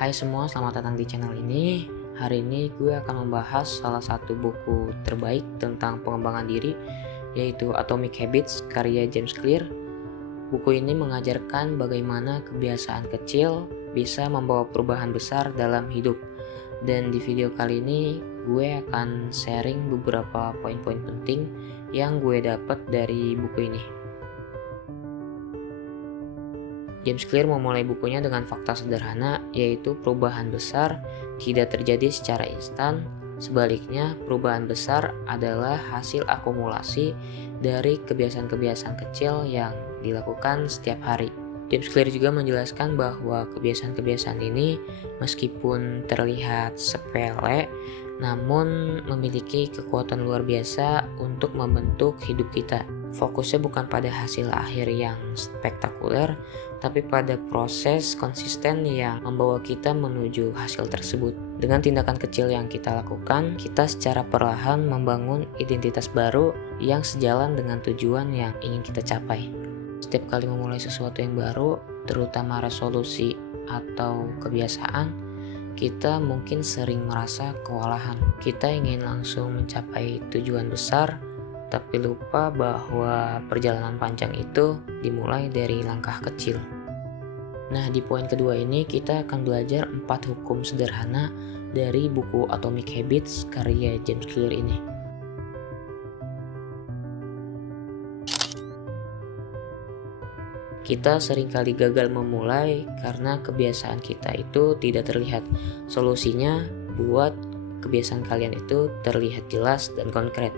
Hai semua, selamat datang di channel ini. Hari ini gue akan membahas salah satu buku terbaik tentang pengembangan diri, yaitu Atomic Habits karya James Clear. Buku ini mengajarkan bagaimana kebiasaan kecil bisa membawa perubahan besar dalam hidup. Dan di video kali ini gue akan sharing beberapa poin-poin penting yang gue dapat dari buku ini. James Clear memulai bukunya dengan fakta sederhana, yaitu perubahan besar tidak terjadi secara instan. Sebaliknya, perubahan besar adalah hasil akumulasi dari kebiasaan-kebiasaan kecil yang dilakukan setiap hari. James Clear juga menjelaskan bahwa kebiasaan-kebiasaan ini meskipun terlihat sepele, namun memiliki kekuatan luar biasa untuk membentuk hidup kita. Fokusnya bukan pada hasil akhir yang spektakuler, tapi pada proses konsisten yang membawa kita menuju hasil tersebut. Dengan tindakan kecil yang kita lakukan, kita secara perlahan membangun identitas baru yang sejalan dengan tujuan yang ingin kita capai. Setiap kali memulai sesuatu yang baru, terutama resolusi atau kebiasaan, kita mungkin sering merasa kewalahan. Kita ingin langsung mencapai tujuan besar, tapi lupa bahwa perjalanan panjang itu dimulai dari langkah kecil. Nah, di poin kedua ini kita akan belajar 4 hukum sederhana dari buku Atomic Habits karya James Clear ini. Kita seringkali gagal memulai karena kebiasaan kita itu tidak terlihat. Solusinya buat kebiasaan kalian itu terlihat jelas dan konkret.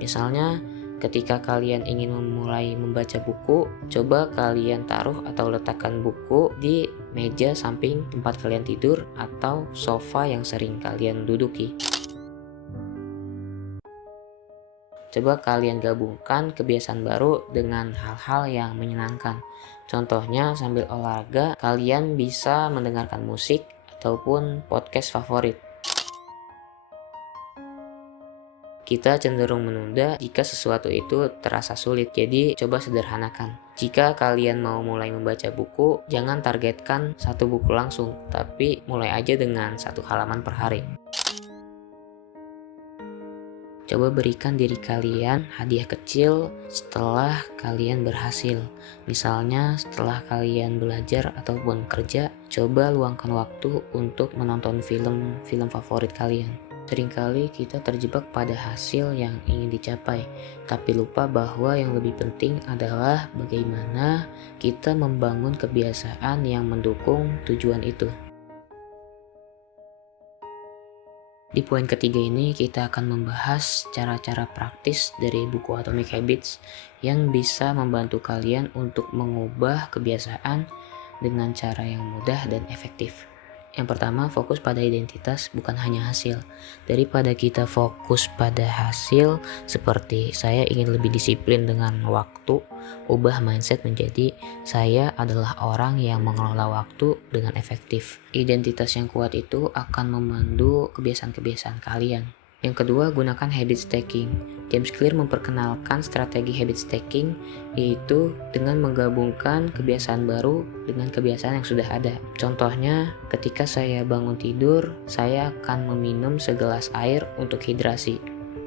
Misalnya, ketika kalian ingin memulai membaca buku, coba kalian taruh atau letakkan buku di meja samping tempat kalian tidur atau sofa yang sering kalian duduki. Coba kalian gabungkan kebiasaan baru dengan hal-hal yang menyenangkan. Contohnya, sambil olahraga, kalian bisa mendengarkan musik ataupun podcast favorit. Kita cenderung menunda jika sesuatu itu terasa sulit, jadi coba sederhanakan. Jika kalian mau mulai membaca buku, jangan targetkan satu buku langsung, tapi mulai aja dengan 1 halaman per hari. Coba berikan diri kalian hadiah kecil setelah kalian berhasil. Misalnya setelah kalian belajar ataupun kerja, coba luangkan waktu untuk menonton film favorit kalian. Seringkali kita terjebak pada hasil yang ingin dicapai, tapi lupa bahwa yang lebih penting adalah bagaimana kita membangun kebiasaan yang mendukung tujuan itu. Di poin ketiga ini kita akan membahas cara-cara praktis dari buku Atomic Habits yang bisa membantu kalian untuk mengubah kebiasaan dengan cara yang mudah dan efektif. Yang pertama, fokus pada identitas, bukan hanya hasil. Daripada kita fokus pada hasil, seperti saya ingin lebih disiplin dengan waktu, ubah mindset menjadi saya adalah orang yang mengelola waktu dengan efektif. Identitas yang kuat itu akan memandu kebiasaan-kebiasaan kalian. Yang kedua, gunakan habit stacking. James Clear memperkenalkan strategi habit stacking, yaitu dengan menggabungkan kebiasaan baru dengan kebiasaan yang sudah ada. Contohnya, ketika saya bangun tidur, saya akan meminum segelas air untuk hidrasi.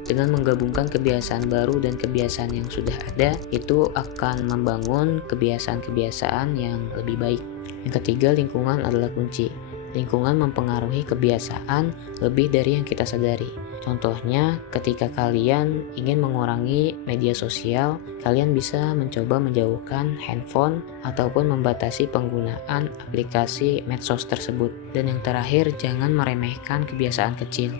Dengan menggabungkan kebiasaan baru dan kebiasaan yang sudah ada, itu akan membangun kebiasaan-kebiasaan yang lebih baik. Yang ketiga, lingkungan adalah kunci. Lingkungan mempengaruhi kebiasaan lebih dari yang kita sadari. Contohnya, ketika kalian ingin mengurangi media sosial, kalian bisa mencoba menjauhkan handphone ataupun membatasi penggunaan aplikasi medsos tersebut. Dan yang terakhir, jangan meremehkan kebiasaan kecil.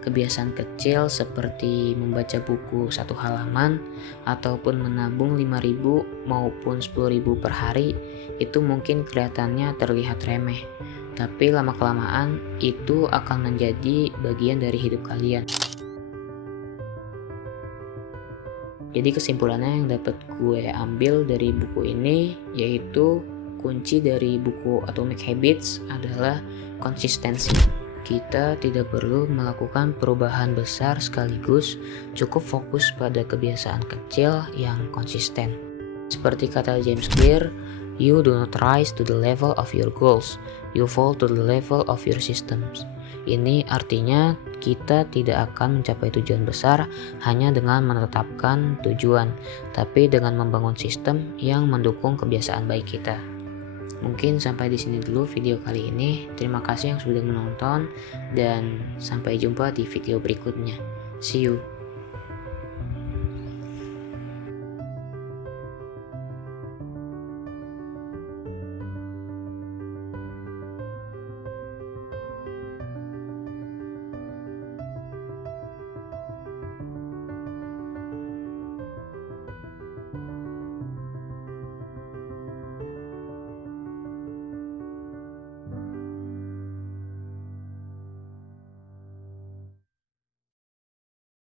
Kebiasaan kecil seperti membaca buku 1 halaman ataupun menabung 5.000 maupun 10.000 per hari itu mungkin kelihatannya terlihat remeh, tapi lama-kelamaan itu akan menjadi bagian dari hidup kalian. Jadi kesimpulannya yang dapat gue ambil dari buku ini yaitu kunci dari buku Atomic Habits adalah konsistensi. Kita tidak perlu melakukan perubahan besar sekaligus, cukup fokus pada kebiasaan kecil yang konsisten. Seperti kata James Clear, You do not rise to the level of your goals, you fall to the level of your systems. Ini artinya kita tidak akan mencapai tujuan besar hanya dengan menetapkan tujuan, tapi dengan membangun sistem yang mendukung kebiasaan baik kita. Mungkin sampai di sini dulu video kali ini. Terima kasih yang sudah menonton dan sampai jumpa di video berikutnya. See you.